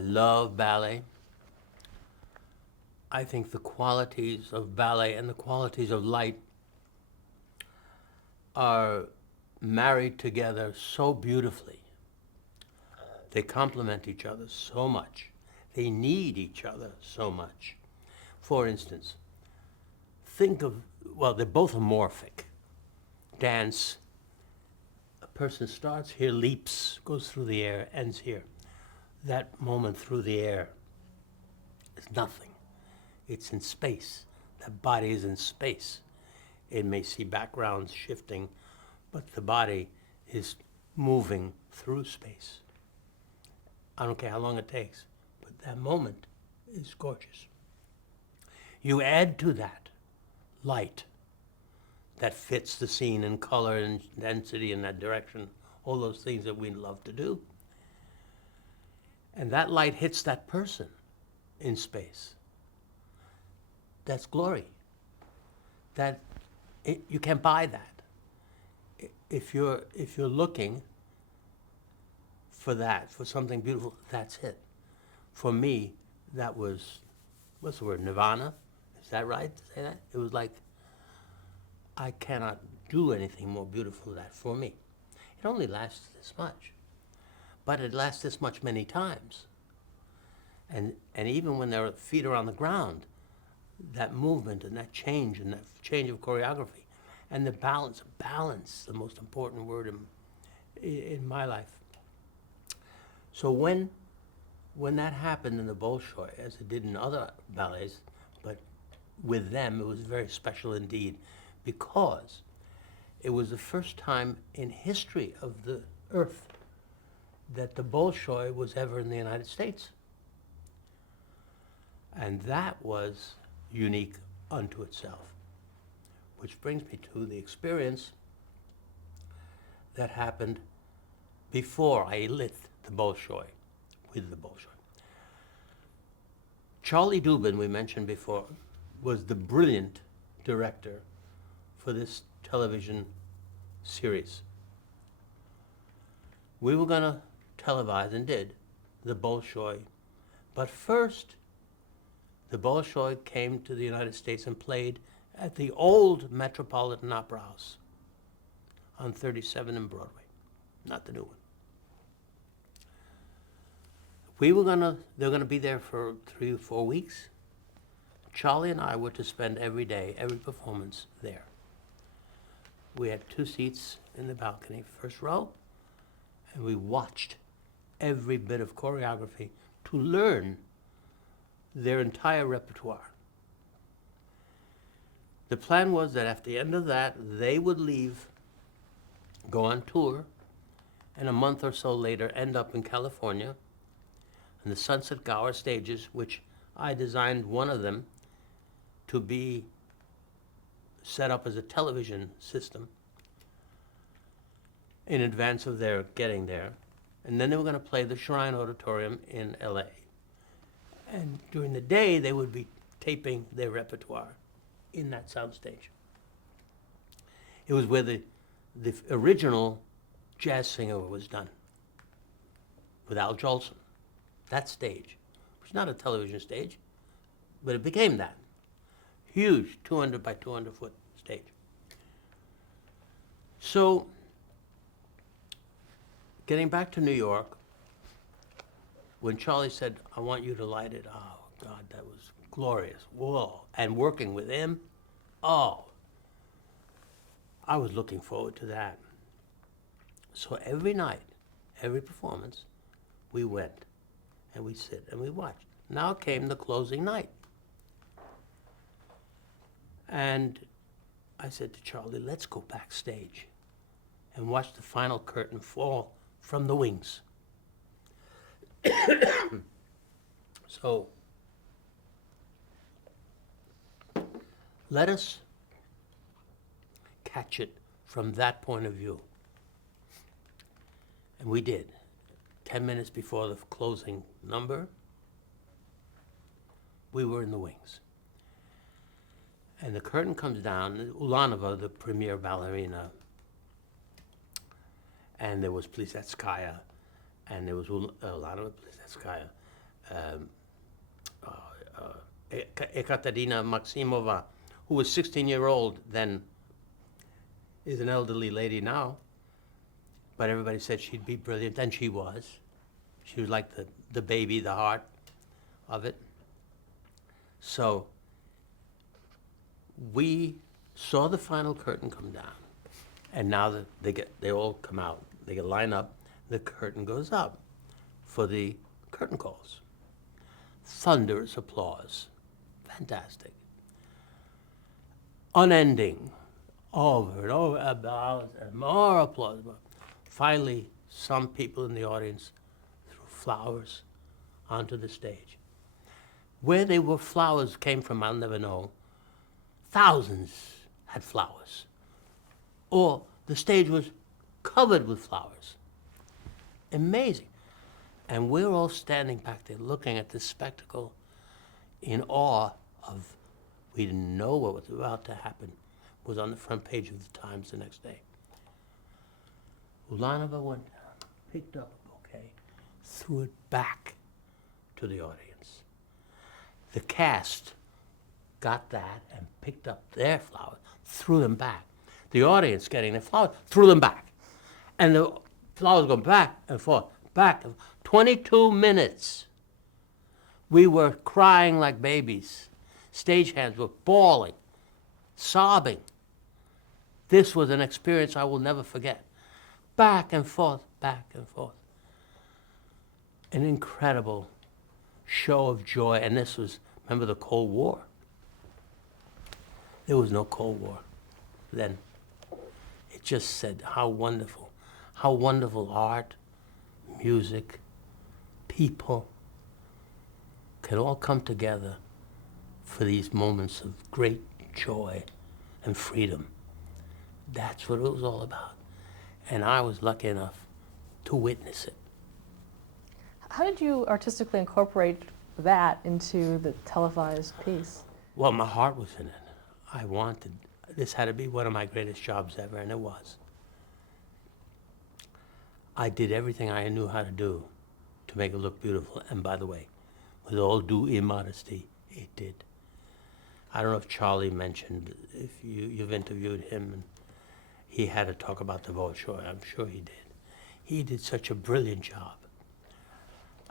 Love ballet. I think the qualities of ballet and the qualities of light are married together so beautifully. They complement each other so much. They need each other so much. For instance, think of, well, they're both amorphic. Dance, a person starts here, leaps, goes through the air, ends here. That moment through the air is nothing. It's in space. That body is in space. It may see backgrounds shifting, but the body is moving through space. I don't care how long it takes, but that moment is gorgeous. You add to that light that fits the scene in color and density in that direction, all those things that we love to do. And that light hits that person in space. That's glory. You can't buy that. If you're looking for that, for something beautiful, that's it. For me, that was, what's the word, nirvana? Is that right to say that? It was like, I cannot do anything more beautiful than that for me. It only lasts this much, but it lasts this much many times. And even when their feet are on the ground, that movement and that change of choreography and the balance, the most important word in my life. So when that happened in the Bolshoi, as it did in other ballets, but with them it was very special indeed, because it was the first time in history of the earth that the Bolshoi was ever in the United States. And that was unique unto itself. Which brings me to the experience that happened before I lit the Bolshoi, with the Bolshoi. Charlie Dubin, we mentioned before, was the brilliant director for this television series. We were going to televise, and did, the Bolshoi. But first, the Bolshoi came to the United States and played at the old Metropolitan Opera House on 37 and Broadway, not the new one. They're gonna be there for 3 or 4 weeks. Charlie and I were to spend every day, every performance there. We had 2 seats in the balcony, first row, and we watched every bit of choreography to learn their entire repertoire. The plan was that at the end of that, they would leave, go on tour, and a month or so later end up in California in the Sunset Gower stages, which I designed one of them to be set up as a television system in advance of their getting there. And then they were going to play the Shrine Auditorium in LA. And during the day, they would be taping their repertoire in that soundstage. It was where the original Jazz Singer was done, with Al Jolson. That stage, which is not a television stage, but it became that. Huge, 200 by 200 foot stage. So, getting back to New York, when Charlie said, I want you to light it, oh God, that was glorious. Whoa. And working with him, oh, I was looking forward to that. So every night, every performance, we went and we sit and we watched. Now came the closing night. And I said to Charlie, let's go backstage and watch the final curtain fall from the wings. So, let us catch it from that point of view. And we did. 10 minutes before the closing number, we were in the wings. And the curtain comes down, Ulanova, the premier ballerina, and there was Plisetskaya, and there was Ulanova, Plisetskaya, Ekaterina Maximova, who was 16-year-old then, is an elderly lady now, but everybody said she'd be brilliant, and she was. She was like the baby, the heart of it. So we saw the final curtain come down, and now that they all come out, they get lined up, the curtain goes up for the curtain calls. Thunderous applause. Fantastic. Unending. Over and over, applause, and more applause. Finally, some people in the audience threw flowers onto the stage. Where they were flowers came from, I'll never know. Thousands had flowers. Or the stage was covered with flowers. Amazing. And we're all standing back there looking at this spectacle in awe of, we didn't know what was about to happen. It was on the front page of the Times the next day. Ulanova went down, picked up a bouquet, threw it back to the audience. The cast got that and picked up their flowers, threw them back. The audience getting their flowers, threw them back. And the flowers go back and forth, back and forth. 22 minutes. We were crying like babies. Stagehands were bawling, sobbing. This was an experience I will never forget. Back and forth, back and forth. An incredible show of joy. And this was, remember the Cold War? There was no Cold War then. It just said how wonderful art, music, people can all come together for these moments of great joy and freedom. That's what it was all about. And I was lucky enough to witness it. How did you artistically incorporate that into the televised piece? Well, my heart was in it. This had to be one of my greatest jobs ever, and it was. I did everything I knew how to do to make it look beautiful. And by the way, with all due immodesty, it did. I don't know if Charlie mentioned, if you've interviewed him, and he had to talk about the Bolshoi. I'm sure he did. He did such a brilliant job.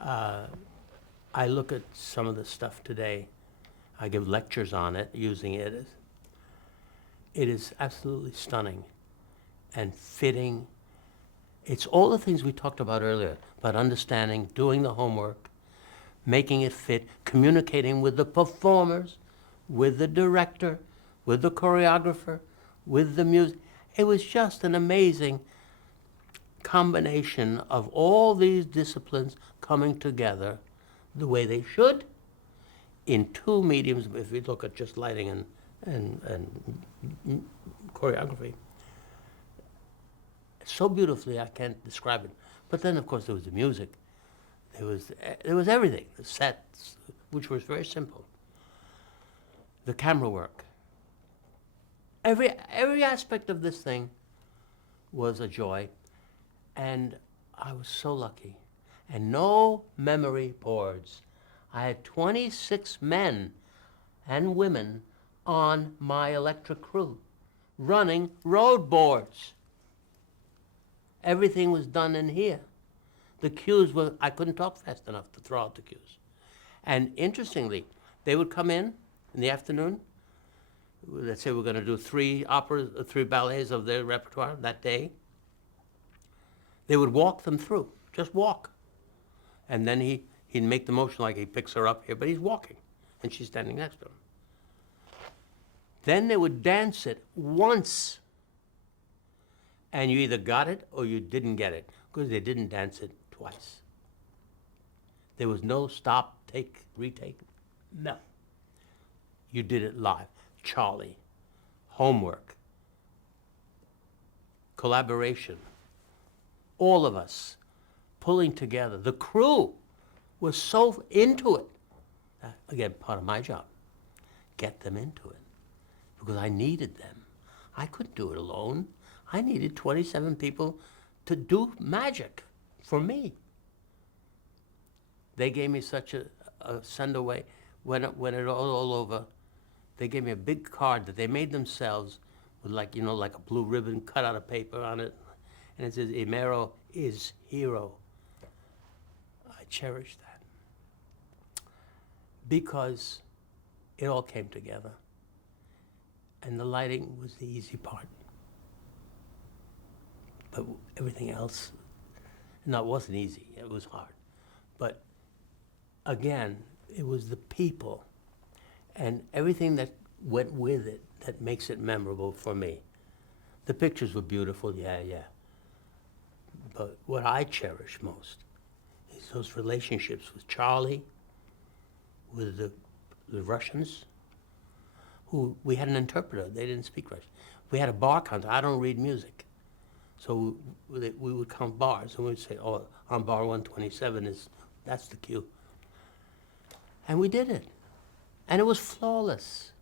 I look at some of the stuff today. I give lectures on it, using it. It is absolutely stunning and fitting. It's all the things we talked about earlier, about understanding, doing the homework, making it fit, communicating with the performers, with the director, with the choreographer, with the music. It was just an amazing combination of all these disciplines coming together the way they should in two mediums. If we look at just lighting and choreography, so beautifully I can't describe it. But then, of course, there was the music. There was everything. The sets, which was very simple. The camera work. Every aspect of this thing was a joy, and I was so lucky. And no memory boards. I had 26 men and women on my electric crew, running road boards. Everything was done in here. The cues were, I couldn't talk fast enough to throw out the cues. And interestingly, they would come in the afternoon. Let's say we're going to do 3 operas, 3 ballets of their repertoire that day. They would walk them through, just walk. And then he'd make the motion like he picks her up here, but he's walking, and she's standing next to him. Then they would dance it once, and you either got it or you didn't get it, because they didn't dance it twice. There was no stop, take, retake. No. You did it live. Charlie, homework, collaboration, all of us pulling together. The crew was so into it. Again, part of my job, get them into it, because I needed them. I couldn't do it alone. I needed 27 people to do magic for me. They gave me such a send away when it all over. They gave me a big card that they made themselves with like, like a blue ribbon cut out of paper on it. And it says, Imero is hero. I cherish that. Because it all came together. And the lighting was the easy part. But everything else, no, it wasn't easy. It was hard. But again, it was the people and everything that went with it that makes it memorable for me. The pictures were beautiful, yeah. But what I cherish most is those relationships with Charlie, with the Russians, who we had an interpreter. They didn't speak Russian. We had a bar counter. I don't read music. So we would count bars, and we'd say, oh, on bar 127, that's the cue. And we did it. And it was flawless.